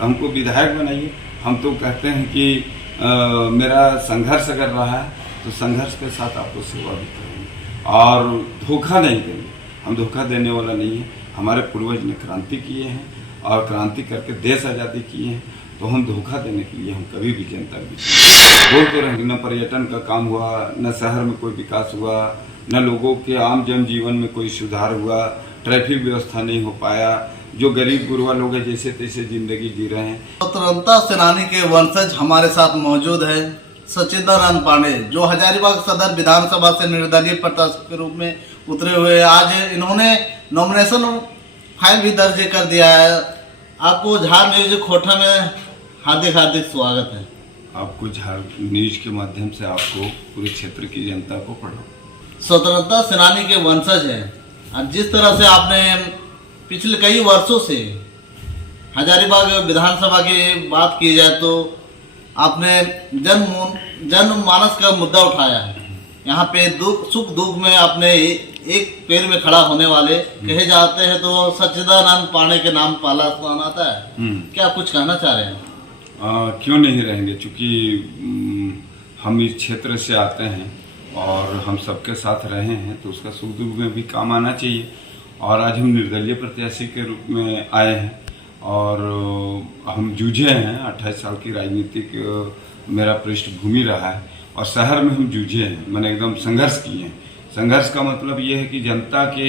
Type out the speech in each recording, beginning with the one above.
हमको विधायक बनाइए। हम तो कहते हैं कि मेरा संघर्ष अगर रहा है तो संघर्ष के साथ आपको सेवा भी करेंगे और धोखा नहीं देंगे। हम धोखा देने वाला नहीं है। हमारे पूर्वज ने क्रांति किए हैं और क्रांति करके देश आज़ादी किए हैं, तो हम धोखा देने के लिए हम कभी भी जनता के बीच बोल तो रहेंगे। न पर्यटन का काम हुआ, न शहर में कोई विकास हुआ, न लोगों के आम जनजीवन में कोई सुधार हुआ, ट्रैफिक व्यवस्था नहीं हो पाया। जो गरीब गुरबा लोग हैं जैसे तैसे जिंदगी जी रहे हैं। स्वतंत्रता सेनानी के वंशज हमारे साथ मौजूद है सचिदानंद पांडे, जो हजारीबाग सदर विधानसभा से निर्दलीय प्रत्याशी के रूप में उतरे हुए। आज इन्होंने नॉमिनेशन फाइल भी दर्ज कर दिया है। आपको झार न्यूज खोटा में हार्दिक हार्दिक स्वागत है। आपको झार न्यूज के माध्यम से आपको पूरे क्षेत्र की जनता को पढ़ो। स्वतंत्रता सेनानी के वंशज हैं और जिस तरह से आपने पिछले कई वर्षों से हजारीबाग विधानसभा की बात की जाए तो आपने जनमानस का मुद्दा उठाया है। यहाँ पे दुख सुख दुख में आपने एक पैर में खड़ा होने वाले कहे जाते हैं तो सच्चिदानंद पांडे के नाम पहला स्थान आता है। क्या कुछ कहना चाह रहे हैं? क्यों नहीं रहेंगे, चूँकि हम इस क्षेत्र से आते हैं और हम सबके साथ रहे हैं तो उसका सुख दुख में भी काम आना चाहिए। और आज हम निर्दलीय प्रत्याशी के रूप में आए हैं और हम जूझे हैं। 28 साल की राजनीतिक मेरा पृष्ठभूमि रहा है और शहर में हम जूझे हैं, मैंने एकदम संघर्ष किए हैं। संघर्ष का मतलब ये है कि जनता के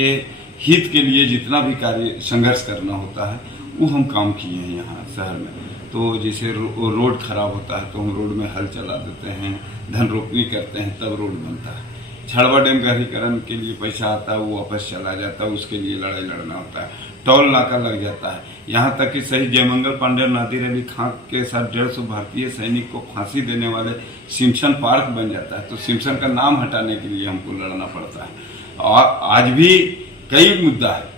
हित के लिए जितना भी कार्य संघर्ष करना होता है वो हम काम किए हैं यहाँ शहर में। तो जैसे रोड खराब होता है तो हम रोड में हल चला देते हैं, धन रोपनी करते हैं, तब रोड बनता है। छड़वा डैम गहरीकरण के लिए पैसा आता है, वो वापस चला जाता है, उसके लिए लड़ाई लड़ना होता है। टोल नाका लग जाता है। यहाँ तक कि शहीद जयमंगल पांडे नादिर अली खां के साथ 150 भारतीय सैनिक को फांसी देने वाले सिम्पसन पार्क बन जाता है, तो सिम्पसन का नाम हटाने के लिए हमको लड़ना पड़ता है। और आज भी कई मुद्दा है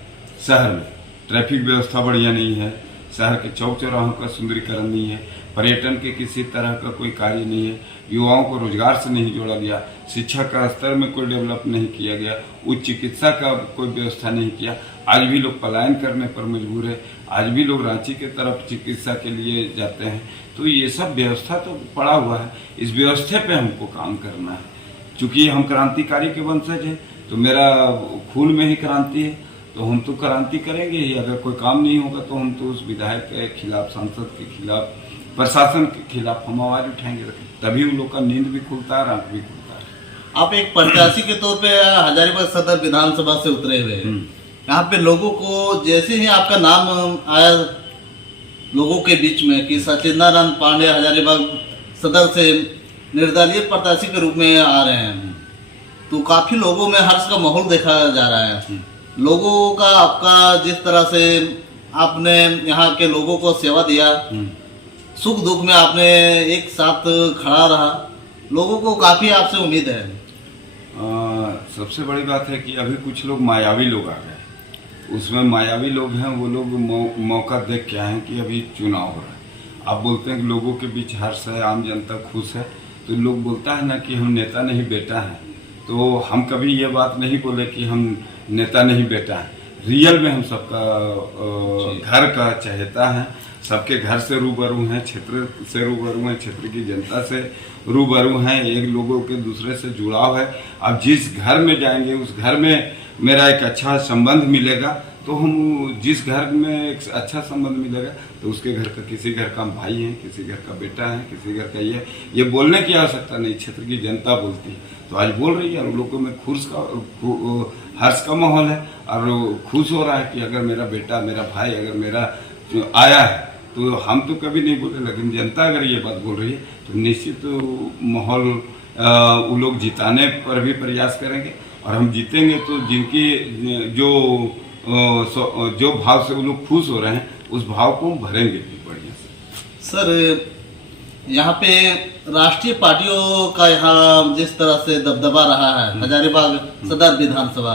शहर में। ट्रैफिक व्यवस्था बढ़िया नहीं है, शहर के चौक चौराहों का सुंदरीकरण नहीं है, पर्यटन के किसी तरह का कोई कार्य नहीं है, युवाओं को रोजगार से नहीं जोड़ा गया, शिक्षा का स्तर में कोई डेवलप नहीं किया गया, उच्च चिकित्सा का कोई व्यवस्था नहीं किया। आज भी लोग पलायन करने पर मजबूर है, आज भी लोग रांची के तरफ चिकित्सा के लिए जाते हैं। तो ये सब व्यवस्था तो पड़ा हुआ है, इस व्यवस्था पे हमको काम करना है। चूँकि हम क्रांतिकारी के वंशज हैं तो मेरा खून में ही क्रांति है, तो हम तो क्रांति करेंगे ही। अगर कोई काम नहीं होगा तो हम तो उस विधायक के खिलाफ, सांसद के खिलाफ, प्रशासन के खिलाफ हम आवाज उठाएंगे, तभी उन लोग का नींद भी खुलता है, आंख भी खुलता है। आप एक प्रत्याशी के तौर पे हजारीबाग सदर विधानसभा से उतरे हुए हैं। यहाँ पे लोगों को जैसे ही आपका नाम आया लोगों के बीच में कि सचिदानंद पांडे हजारीबाग सदर से निर्दलीय प्रत्याशी के रूप में आ रहे हैं, तो काफी लोगों में हर्ष का माहौल देखा जा रहा है। लोगों का आपका जिस तरह से आपने यहाँ के लोगों को सेवा दिया, सुख दुख में आपने एक साथ खड़ा रहा, लोगों को काफी आपसे उम्मीद है। सबसे बड़ी बात है कि अभी कुछ लोग मायावी लोग आ गए। उसमें मायावी लोग हैं, वो लोग मौका देख के आए हैं कि अभी चुनाव हो रहा है। आप बोलते हैं कि लोगों के बीच हर्ष है, आम जनता खुश है, तो लोग बोलता है ना कि हम नेता नहीं बेटा हैं। तो हम कभी ये बात नहीं बोले कि हम नेता नहीं बेटा है। रियल में हम सबका घर का चहेता है, सबके घर से रूबरू हैं, क्षेत्र से रूबरू हैं, क्षेत्र की जनता से रूबरू हैं। एक लोगों के दूसरे से जुड़ाव है। अब जिस घर में जाएंगे उस घर में मेरा एक अच्छा संबंध मिलेगा, तो हम जिस घर में एक अच्छा संबंध मिलेगा तो उसके घर का, किसी घर का भाई है, किसी घर का बेटा है, किसी घर का ये बोलने की आवश्यकता नहीं, क्षेत्र की जनता बोलती है। तो आज बोल रही है और लोगों में हर्ष का माहौल है और खुश हो रहा है कि अगर मेरा बेटा, मेरा भाई अगर मेरा आया है, तो हम तो कभी नहीं बोले, लेकिन जनता अगर ये बात बोल रही है तो निश्चित माहौल वो लोग जिताने पर भी प्रयास करेंगे और हम जीतेंगे। तो जिनकी जो भाव से वो लोग खुश हो रहे हैं उस भाव को हम भरेंगे भी बढ़िया से। सर, यहाँ पे राष्ट्रीय पार्टियों का यहाँ जिस तरह से दबदबा रहा है हजारीबाग सदर विधानसभा,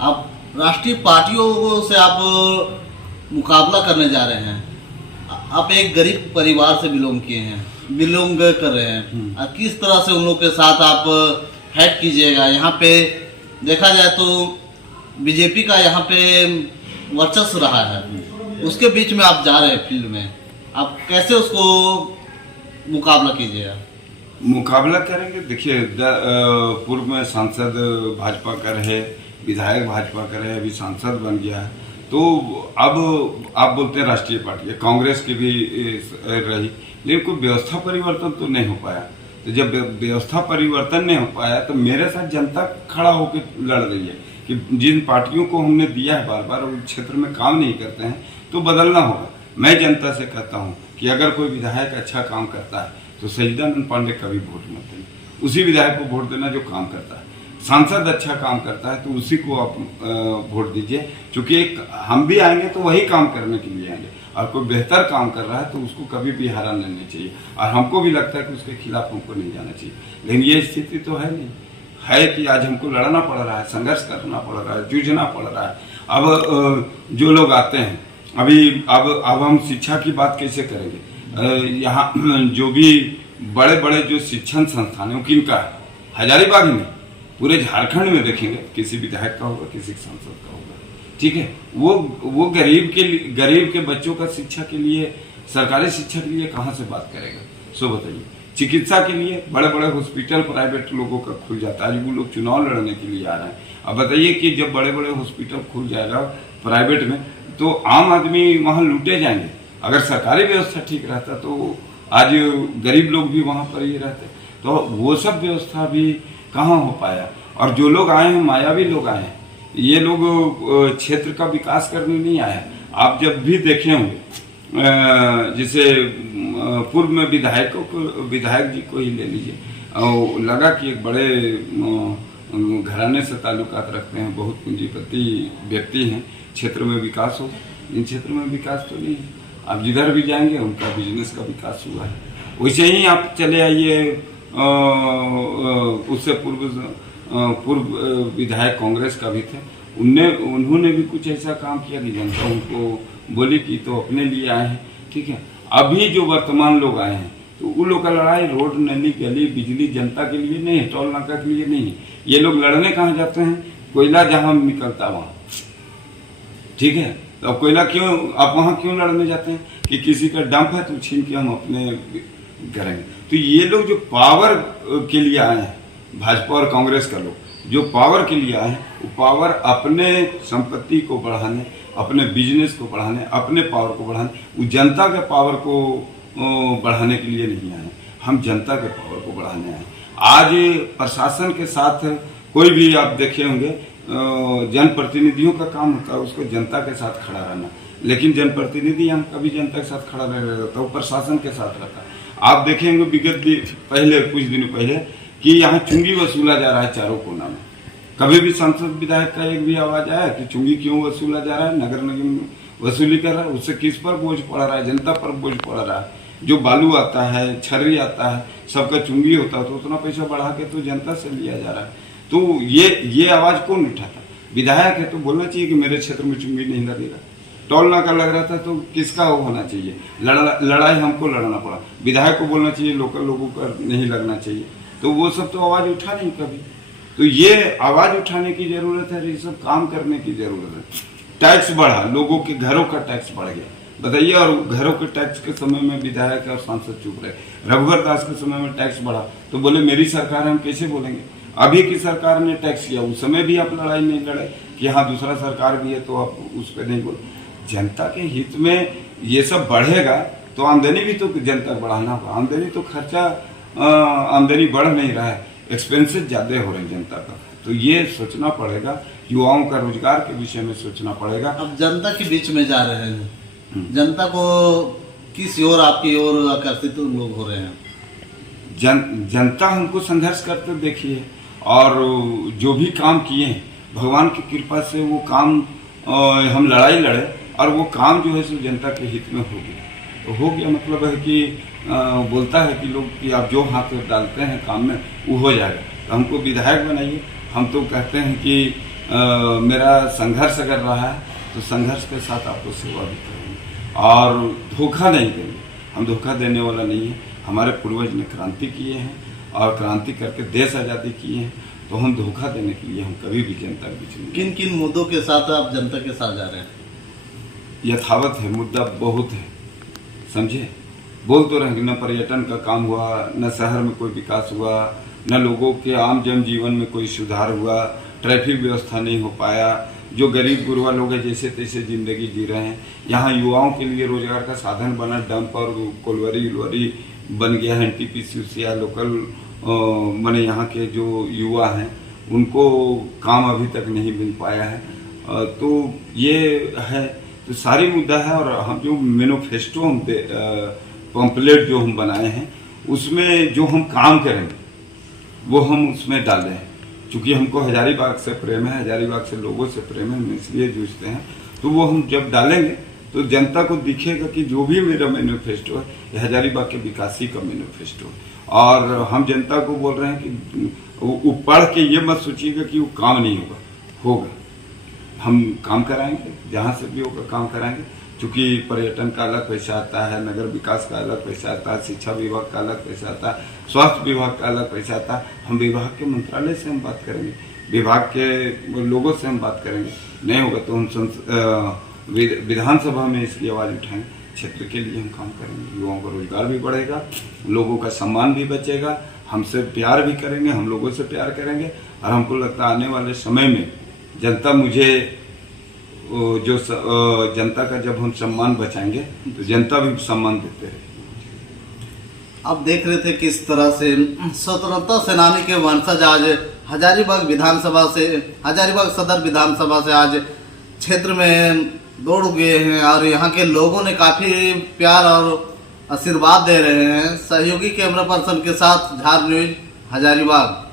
आप राष्ट्रीय पार्टियों से आप मुकाबला करने जा रहे हैं। आप एक गरीब परिवार से बिलोंग कर रहे हैं और किस तरह से उन लोग के साथ आप फाइट कीजिएगा? यहाँ पे देखा जाए तो बीजेपी का यहाँ पे वर्चस्व रहा है, उसके बीच में आप जा रहे हैं फील्ड में, आप कैसे उसको मुकाबला कीजिएगा? मुकाबला करेंगे। देखिए पूर्व में सांसद भाजपा का रहे, विधायक भाजपा का रहे, अभी सांसद बन गया है। तो अब आप बोलते हैं राष्ट्रीय पार्टी है, कांग्रेस की भी रही, लेकिन कोई व्यवस्था परिवर्तन तो नहीं हो पाया। तो जब व्यवस्था परिवर्तन नहीं हो पाया तो मेरे साथ जनता खड़ा होकर लड़ रही है कि जिन पार्टियों को हमने दिया है बार बार उस क्षेत्र में काम नहीं करते हैं तो बदलना होगा। मैं जनता से कहता हूँ कि अगर कोई विधायक अच्छा काम करता है तो सचिदानंद पांडे कभी वोट मत देना, उसी विधायक को वोट देना जो काम करता है। सांसद अच्छा काम करता है तो उसी को आप वोट दीजिए, क्योंकि हम भी आएंगे तो वही काम करने के लिए आएंगे, और कोई बेहतर काम कर रहा है तो उसको कभी भी हरा नहीं चाहिए। और हमको भी लगता है कि उसके खिलाफ हमको नहीं जाना चाहिए, लेकिन ये स्थिति तो है नहीं, है कि आज हमको लड़ना पड़ रहा है, संघर्ष करना पड़ रहा है, जूझना पड़ रहा है। अब जो लोग आते हैं अब हम शिक्षा की बात कैसे करेंगे? यहाँ जो भी बड़े बड़े जो शिक्षण संस्थान है किनका है? हजारीबाग में, पूरे झारखंड में देखेंगे किसी विधायक का होगा, किसी सांसद का होगा, ठीक है। वो गरीब के बच्चों का शिक्षा के लिए, सरकारी शिक्षा के लिए कहाँ से बात करेगा? सो बताइए। चिकित्सा के लिए बड़े बड़े हॉस्पिटल प्राइवेट लोगों का खुल जाता है, आज वो लोग चुनाव लड़ने के लिए आ रहे हैं। अब बताइए कि जब बड़े बड़े हॉस्पिटल खुल जाएगा प्राइवेट में तो आम आदमी वहाँ लूटे जाएंगे। अगर सरकारी व्यवस्था ठीक रहता तो आज गरीब लोग भी वहाँ पर ही रहते। तो वो सब व्यवस्था भी कहाँ हो पाया। और जो लोग आए हैं मायावी लोग आए हैं, ये लोग क्षेत्र का विकास करने नहीं आए। आप जब भी देखे होंगे जैसे पूर्व में विधायक जी को ही ले लीजिए, लगा कि एक बड़े घराने से ताल्लुकात रखते हैं, बहुत पूंजीपति व्यक्ति हैं, क्षेत्र में विकास हो। इन क्षेत्र में विकास तो नहीं है। आप जिधर भी जाएंगे उनका बिजनेस का विकास हुआ है। वैसे ही आप चले आइए उससे पूर्व विधायक कांग्रेस का भी थे, उन्होंने भी कुछ ऐसा काम किया कि जनता उनको बोली कि तो अपने लिए आए हैं, ठीक है। अभी जो वर्तमान लोग आए हैं तो उन लोग का लड़ाई रोड, नली, गली, बिजली जनता के लिए नहीं है, टोल नाका के लिए नहीं है। ये लोग लड़ने कहाँ जाते हैं? कोयला जहाँ निकलता वहाँ, ठीक है। तो अब कोयला क्यों, आप वहाँ क्यों लड़ने जाते हैं? कि किसी का डंप है तो छीन के हम अपने करेंगे। तो ये लोग जो पावर के लिए आए हैं, भाजपा और कांग्रेस का लोग जो पावर के लिए आए हैं, वो पावर अपने संपत्ति को बढ़ाने, अपने बिजनेस को बढ़ाने, अपने पावर को बढ़ाने, वो जनता के पावर को बढ़ाने के लिए नहीं आए। हम जनता के पावर को बढ़ाने आए। आज प्रशासन के साथ कोई भी आप देखे होंगे जनप्रतिनिधियों का काम होता है उसको जनता के साथ खड़ा रहना, लेकिन जनप्रतिनिधि यहाँ कभी जनता के साथ खड़ा नहीं रहता, वो प्रशासन के साथ रहता है। आप देखेंगे पहले कुछ दिन पहले कि यहाँ चुंगी वसूला जा रहा है चारों कोना में। कभी भी सांसद विधायक का एक भी आवाज आया कि चुंगी क्यों वसूला जा रहा है, नगर निगम वसूली कर रहा है? उससे किस पर बोझ पड़ रहा है? जनता पर बोझ पड़ रहा है। जो बालू आता है, छर्री आता है, सबका चुंगी होता है तो उतना पैसा बढ़ा के तो जनता से लिया जा रहा है। तो ये आवाज कौन उठाता? विधायक है तो बोलना चाहिए कि मेरे क्षेत्र में चुंगी नहीं लगेगा। टोल नाका लग रहा था तो किसका वो होना चाहिए? लड़ाई हमको लड़ना पड़ा। विधायक को बोलना चाहिए लोकल लोगों का नहीं लगना चाहिए। तो वो सब तो आवाज उठा नहीं कभी। तो ये आवाज उठाने की जरूरत है, ये सब काम करने की जरूरत है। टैक्स बढ़ा, लोगों के घरों का टैक्स बढ़ गया, बताइए। और घरों के टैक्स के समय में विधायक और सांसद चुप रहे। रघुवर दास के समय में टैक्स बढ़ा तो बोले मेरी सरकार है, हम कैसे बोलेंगे? अभी की सरकार ने टैक्स किया, उस समय भी आप लड़ाई नहीं लड़े कि हाँ दूसरा सरकार भी है तो आप उस पर नहीं बोले। जनता के हित में ये सब बढ़ेगा तो आमदनी भी तो जनता बढ़ाना होगा। आमदनी तो खर्चा, आमदनी बढ़ नहीं रहा है, एक्सपेंसेस ज्यादा हो रहे हैं जनता का। तो ये सोचना पड़ेगा, युवाओं का रोजगार के विषय में सोचना पड़ेगा। अब जनता के बीच में जा रहे हैं, जनता को किस ओर, आपकी ओर आकर्षित लोग हो रहे हैं? जनता हमको संघर्ष करते देखिए, और जो भी काम किए हैं भगवान की कृपा से वो काम हम लड़ाई लड़े और वो काम जो है सो जनता के हित में हो गया। तो हो गया मतलब है कि बोलता है कि लोग कि आप जो हाथ डालते हैं काम में वो हो जाएगा। तो हमको विधायक बनाइए। हम तो कहते हैं कि मेरा संघर्ष अगर रहा है तो संघर्ष के साथ आपको सेवा भी करेंगे और धोखा नहीं देंगे। हम धोखा देने वाला नहीं है। हमारे पूर्वज ने क्रांति किए हैं और क्रांति करके देश आज़ादी किए हैं, तो हम धोखा देने के लिए हम कभी भी जनता के बीच में। किन किन मुद्दों के साथ आप जनता के साथ जा रहे हैं? यथावत है, मुद्दा बहुत है, समझे। बोल तो रहे न पर्यटन का काम हुआ, न शहर में कोई विकास हुआ, न लोगों के आम जनजीवन में कोई सुधार हुआ, ट्रैफिक व्यवस्था नहीं हो पाया। जो गरीब गुरबा लोग हैं जैसे तैसे जिंदगी जी रहे हैं। यहाँ युवाओं के लिए रोजगार का साधन बना, डंप और कोलवरी उलवरी बन गया है। NTPC या लोकल माने यहाँ के जो युवा हैं उनको काम अभी तक नहीं मिल पाया है। तो ये है, तो सारी मुद्दा है। और हम जो मैनिफेस्टो हम पम्पलेट जो हम बनाए हैं उसमें जो हम काम करेंगे वो हम उसमें डाल रहे हैं। चूँकि हमको हजारीबाग से प्रेम है, हजारीबाग से लोगों से प्रेम है, हम इसलिए जूझते हैं। तो वो हम जब डालेंगे तो जनता को दिखेगा कि जो भी मेरा मैनिफेस्टो है ये हजारीबाग के विकास ही का मैनिफेस्टो है। और हम जनता को बोल रहे हैं कि वो पढ़ के ये मत सोचिएगा कि वो काम नहीं होगा, होगा। हम काम कराएंगे, जहाँ से भी होगा काम कराएंगे। चूँकि पर्यटन का अलग पैसा आता है, नगर विकास का अलग पैसा आता है, शिक्षा विभाग का अलग पैसा आता है, स्वास्थ्य विभाग का अलग पैसा आता है। हम विभाग के मंत्रालय से हम बात करेंगे, विभाग के लोगों से हम बात करेंगे। नहीं होगा तो हम विधानसभा में इसकी आवाज़ उठाएंगे। क्षेत्र के लिए हम काम करेंगे, युवाओं का रोजगार भी बढ़ेगा, लोगों का सम्मान भी बचेगा, हमसे प्यार भी करेंगे, हम लोगों से प्यार करेंगे। और हमको लगता है आने वाले समय में जनता मुझे जो जनता का जब हम सम्मान बचाएंगे तो जनता भी सम्मान देते हैं। आप देख रहे थे किस तरह से स्वतंत्रता सेनानी के वंशज आज हजारीबाग विधानसभा से, हजारीबाग सदर विधानसभा से आज क्षेत्र में दौड़ गए हैं और यहाँ के लोगों ने काफी प्यार और आशीर्वाद दे रहे हैं। सहयोगी कैमरा पर्सन के साथ झार न्यूज हजारीबाग।